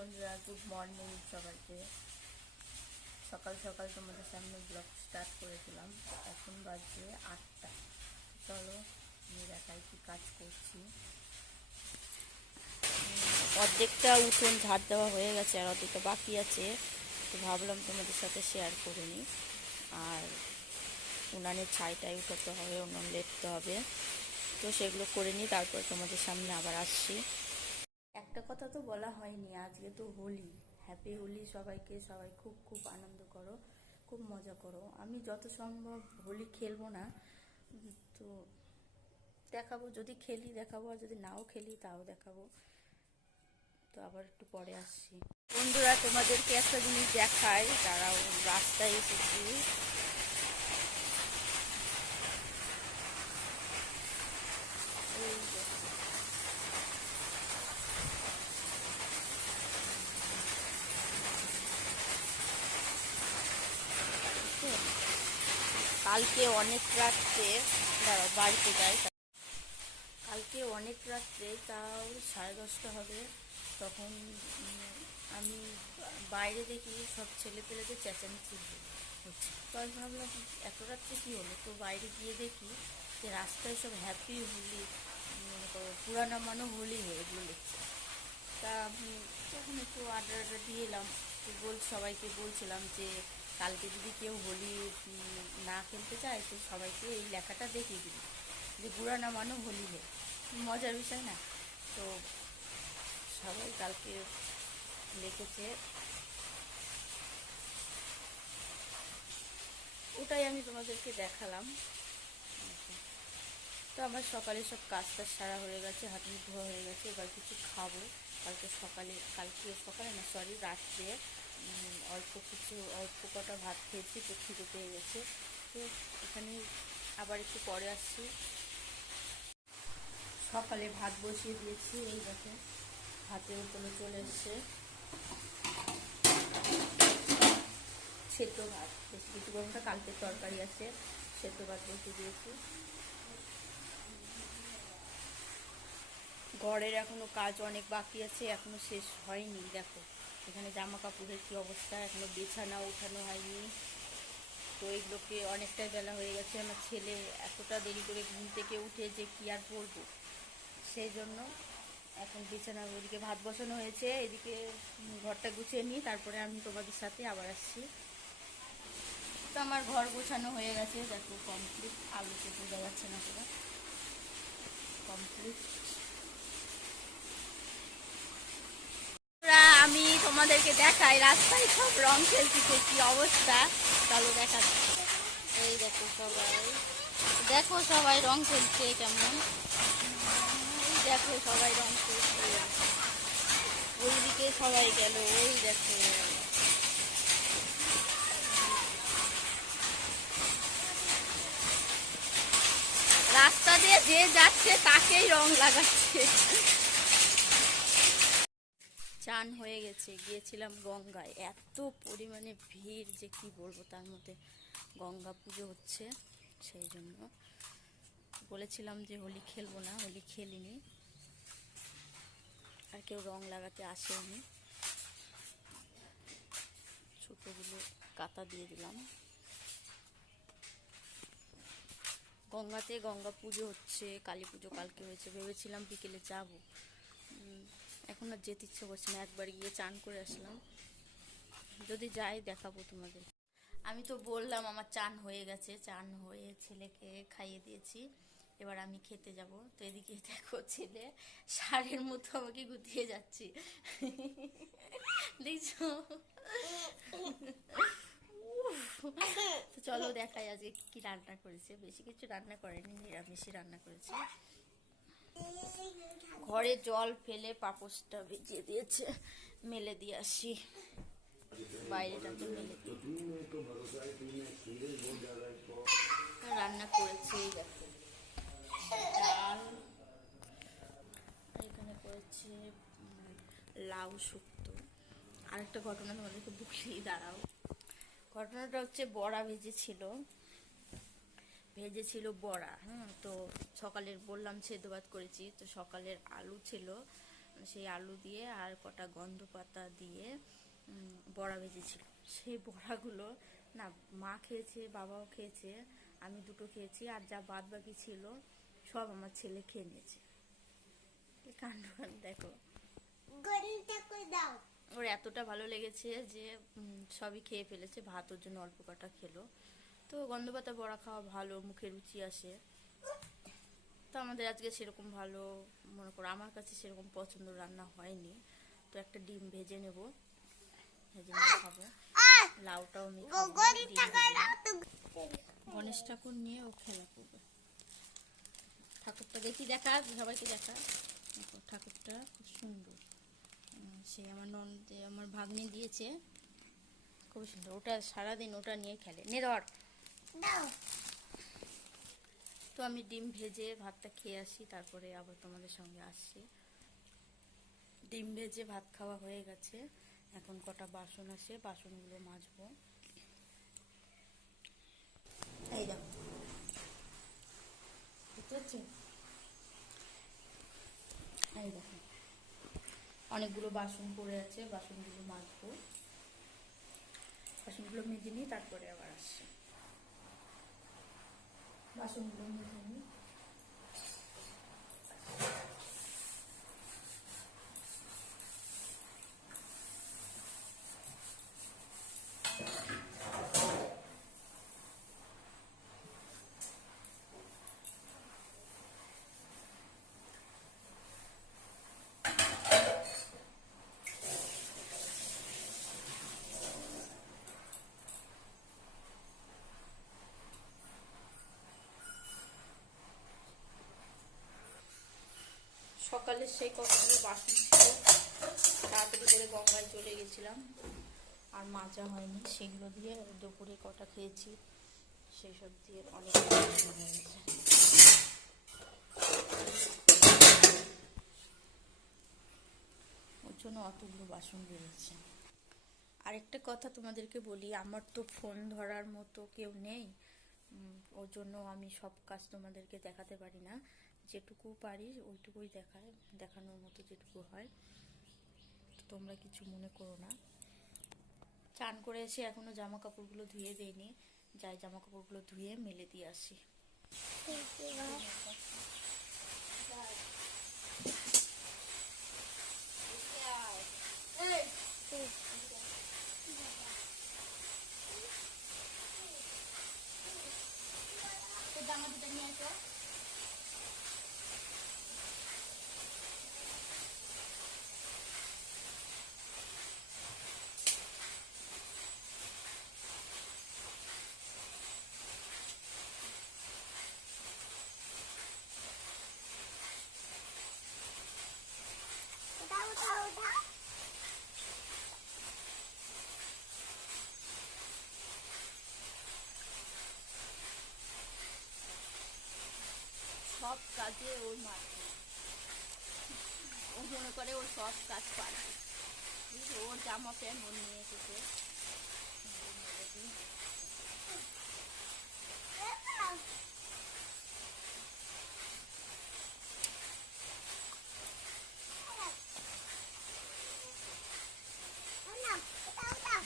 বন্ধুরা, good morning সবাইকে। সকাল সকাল তোমাদের সামনে ব্লগ স্টার্ট করেছিলাম। এখন বাজে 8টা। চলো আমি দেখাই কি কাজ করছি। অর্ধেকটা উঠোন ঝাড় দেওয়া হয়ে গেছে আর অর্ধেকটা বাকি আছে, তো ভাবলাম তোমাদের সাথে শেয়ার করে নিই। আর উনানের ছাইটাই উঠাতে হবে, উনান লেপতে হবে, তো সেগুলো করে নিই, তারপর তোমাদের সামনে আবার আসছি। একটা কথা তো বলা হয়নি, আজকে তো হোলি। হ্যাপি হোলি সবাইকে। সবাই খুব খুব আনন্দ করো, খুব মজা করো। আমি যত সম্ভব হোলি খেলবো না, তো দেখাবো, যদি খেলি দেখাবো, আর যদি নাও খেলি তাও দেখাবো। তো আবার একটু পরে আসছি। বন্ধুরা, তোমাদেরকে একটা জিনিস দেখাই, তারাও রাস্তায় এসেছি। কালকে অনেক রাত্রে, দাঁড়াও বাড়িতে যাই, কালকে অনেক রাত্রে, তাও 10:30 হবে, তখন আমি বাইরে দেখি সব ছেলেপেলেদের চেঁচামেচি হচ্ছে। তো আমি ভাবলাম এত রাত্রে কী হলো, তো বাইরে গিয়ে দেখি যে রাস্তায় সব হ্যাপি হোলি, মনে করো পুরানা মানো হোলি এগুলো লিখছে। তা আমি তখন একটু আড্ডা দিয়ে এলাম, তো সবাইকে বলছিলাম যে কালকে যদি কেউ হোলি না খেলতে চায় তো সবাইকে এই লেখাটা দেখিয়ে দিবি যে পুরানা মানো হোলি হে। মজার বিষয় না? তো সবাই কালকে লিখেছে, ওটাই আমি তোমাদেরকে দেখালাম। তো আমার সকালে সব কাজ টাজ সারা হয়ে গেছে, হাত মুখ ধোয়া হয়ে গেছে, এবার কিছু খাবো। কালকে সকালে না, সরি, রাত্রে অল্প কটা ভাত খেয়েছি, তো খিদে পেয়ে গেছে। তো এখানে আবার একটু পরে আসছি। সকালে ভাত বসিয়ে দিয়েছি, এই দেখো ভাতের উপরে চলে এসছে সেদ্ধ ভাত। বেশি কিছু করবো না, কালকের তরকারি আছে, সেদ্ধ ভাত বসিয়ে দিয়েছি। ঘরের এখনো কাজ অনেক বাকি আছে, এখনো শেষ হয়নি। দেখো এখানে জামা কাপড়ের কী অবস্থা, এখনো বিছানা উঠানো হয়নি। তো এইগুলোকে অনেকটাই বেলা হয়ে গেছে, আমার ছেলে এতটা দেরি করে ঘুম থেকে উঠে যে কি আর পড়বো, সেই জন্য এখন বিছানা, ওইদিকে ভাত বসানো হয়েছে, এদিকে ঘরটা গুছিয়ে নিই, তারপরে আমি তোমাদের সাথে আবার আসছি। তো আমার ঘর গোছানো হয়ে গেছে, দেখো কমপ্লিট। আলুতে বোঝা যাচ্ছে না, পুরো কমপ্লিট। আমি তোমাদেরকে দেখাই রাস্তায় সব রং খেলতেছে, কি অবস্থা, চলো দেখাচ্ছি। এই দেখো সবাই রং খেলছে কেমন। দেখো সবাই রং খেলছে, ওইদিকে সবাই গেল, ওই দেখো। রাস্তা দিয়ে যে যাচ্ছে তাকেই রং লাগাচ্ছে। চান হয়ে গেছে, গিয়েছিলাম গঙ্গায়, এত পরিমাণে ভিড় যে কি বলবো। তার মধ্যে গঙ্গা পুজো হচ্ছে, সেই জন্য বলেছিলাম যে হোলি খেলবো না, হোলি খেলিনি, আর কেউ রং লাগাতে আসেনি। ছোটোগুলো কাতা দিয়ে দিলাম। গঙ্গা পুজো হচ্ছে, কালী পুজো কালকে হয়েছে, ভেবেছিলাম বিকেলে যাবো, এখন আর যেতে ইচ্ছে করছে না, একবার গিয়ে চান করে আসলাম। যদি যাই দেখাবো তোমাদের। আমি তো বললাম আমার চান হয়ে গেছে, চান হয়ে ছেলেকে খাইয়ে দিয়েছি, এবার আমি খেতে যাব। তো এদিকে দেখো ছেলে ষাঁড়ের মতো আমাকে গুটিয়ে যাচ্ছে, দেখছো? তো চলো দেখাই আজকে কি রান্না করেছে। বেশি কিছু রান্না করেনি, নিরামিষই রান্না করেছে। ঘরে জল ফেলে পাপোশটা ভিজিয়ে দিয়েছে, মেলে দিয়ে আসি, বাইরেটাতে মেলে দিয়ে রান্না করেছে। এই দেখো ডাল, এখানে করেছে লাউ শুক্তো। আরেকটা ঘটনা তোমাদেরকে বলি, দাঁড়াও। ঘটনাটা হচ্ছে বড়া ভেজেছিল বড়া। তো সকালের বললাম সেদ্ধ ভাত করেছি, তো সকালের আলু ছিল, সেই আলু দিয়ে আর কটা গন্ধ পাতা দিয়ে বড়া ভেজেছিল। সেই বড়াগুলো না মা খেয়েছে, বাবাও খেয়েছে, আমি দুটো খেয়েছি, আর যা বাদ বাকি ছিল সব আমার ছেলে খেয়ে নিয়েছে। কি কাণ্ড দেখো, ওর এতটা ভালো লেগেছে যে সবই খেয়ে ফেলেছে। ভাত ওর জন্য অল্প কটা খেলো। তো গন্ধ পাতা বড়া খাওয়া ভালো, মুখে রুচি আসে। তো আমাদের আজকে সেরকম ভালো, মনে করো আমার কাছে সেরকম পছন্দ রান্না হয়নি। তো একটা ডিম ভেজে নেব, ভেজে নিয়ে খাবো। লাউটাও আমি গণেশ ঠাকুর নিয়ে ও খেলা করবে। ঠাকুরটা দেখি, দেখা সবাইকে দেখা। ঠাকুরটা খুব সুন্দর, সে আমার ভাগ্নি দিয়েছে, খুব সুন্দর। ওটা সারাদিন ওটা নিয়ে খেলে। নে ধর। তো আমি ডিম ভেজে ভাতটা খেয়ে আসি, তারপরে আবার তোমাদের সঙ্গে আসছি। ডিম ভেজে ভাত খাওয়া হয়ে গেছে, এখন কটা বাসন আছে, বাসনগুলো মাজবো। এই দেখো, বুঝতে পারছি, এই দেখো অনেকগুলো বাসন পড়ে আছে, বাসনগুলো মাজবো। বাসনগুলো মেজে নিই, তারপরে আবার আসছি। বাসনগুলো মেজে নিই। সকালে সেই কতগুলো বাসন ছিল, তাড়াতাড়ি করে গঙ্গায় চলে গেছিলাম, আর মাজা হয়নি। সেগুলো দিয়ে দুপুরে কটা খেয়েছি, সেই সব দিয়ে অনেক বাসন হয়ে গেছে। ওর জন্য অতগুলো বাসন বেরিয়েছে। আরেকটা কথা তোমাদেরকে বলি, আমার তো ফোন ধরার মতো কেউ নেই, ওর জন্য আমি সব কাজ তোমাদেরকে দেখাতে পারি না। যেটুকু পারি ওইটুকুই দেখানোর মতো যেটুকু হয়। তোমরা কিছু মনে করো না। চান করে এসে এখনো জামা কাপড়গুলো ধুয়ে দেয়নি, যাই জামা কাপড়গুলো ধুয়ে মেলে দিয়ে আসি। জামা দুটো নিয়ে আসো। সব কাজে ওর মারছে, ও মনে করে ওর সব কাজ পারে। ওর জামা প্যান্ট ওর নিয়ে এসেছে।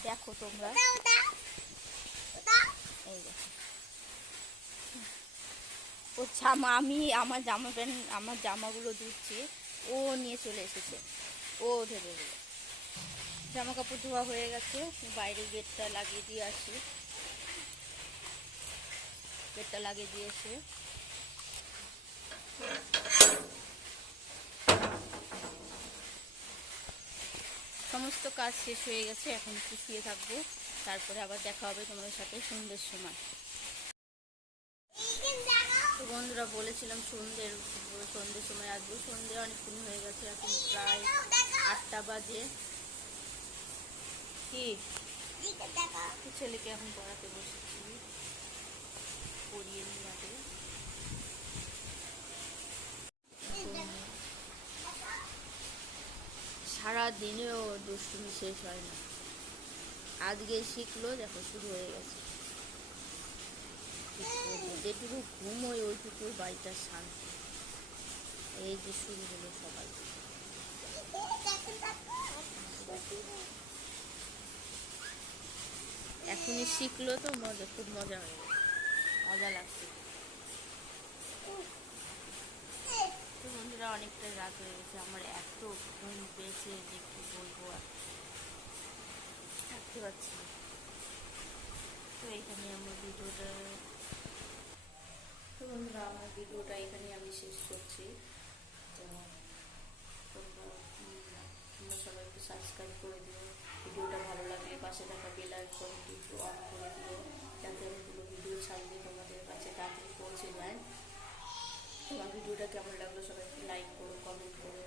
দেখো তোমরা, এই দেখো ওর জামা, আমি আমার জামা প্যান্ট আমার জামাগুলো ধুচ্ছি, ও নিয়ে চলে এসেছে, ও ধরে দিল। জামা কাপড় ধোয়া হয়ে গেছে, বাইরে গেটটা লাগিয়ে দিয়ে আসি। গেটটা লাগিয়ে দিয়েছে। সমস্ত কাজ শেষ হয়ে গেছে, এখন একটু শুয়ে থাকবো, তারপরে আবার দেখা হবে তোমাদের সাথে সন্ধ্যের সময়। তো বন্ধুরা বলেছিলাম সন্ধ্যের সময় আসবো, সন্ধ্যে অনেকক্ষণ হয়ে গেছে, এখন প্রায় 8টা বাজে। কি ছেলেকে এখন পড়াতে বসেছি, পড়িয়ে নিয়ে আগে। সারাদিনেও দুষ্টুমি শেষ হয় না, আজকে শিখলো, দেখো শুরু হয়ে গেছে। যেটুকু ঘুমোয় ওইটুকুর বাড়িটার শান্তি। এই যে শুরু হলো সকাল। এখনই শিখলো তো মজা, খুব মজা হবে, মজা লাগছে। তো বন্ধুরা অনেকটাই রাত হয়ে গেছে, আমার এত ঘুম পেয়েছে যে কি বলবো, আর থাকতে পারছি না। তো এখানে আমার ভিডিওটা, তো বন্ধুরা আমার ভিডিওটা এখানে আমি শেষ করছি। তো তোমরা তোমরা সবাই একটু সাবস্ক্রাইব করে দিও, ভিডিওটা ভালো লাগলে পাশে থাকা বেল আইকনটি একটু অন করে দিও, যাতে আমি কোনো ভিডিও ছাড়লে তোমাদের কাছে তাড়াতাড়ি পৌঁছে যায়। তোমার ভিডিওটা কেমন লাগলো সবাই একটু লাইক করো, কমেন্ট করো,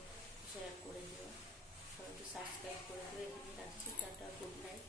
শেয়ার করে দিও, সবাই একটু সাবস্ক্রাইব করে দিও। এখানে রাখছি, টাটা, গুড নাইট।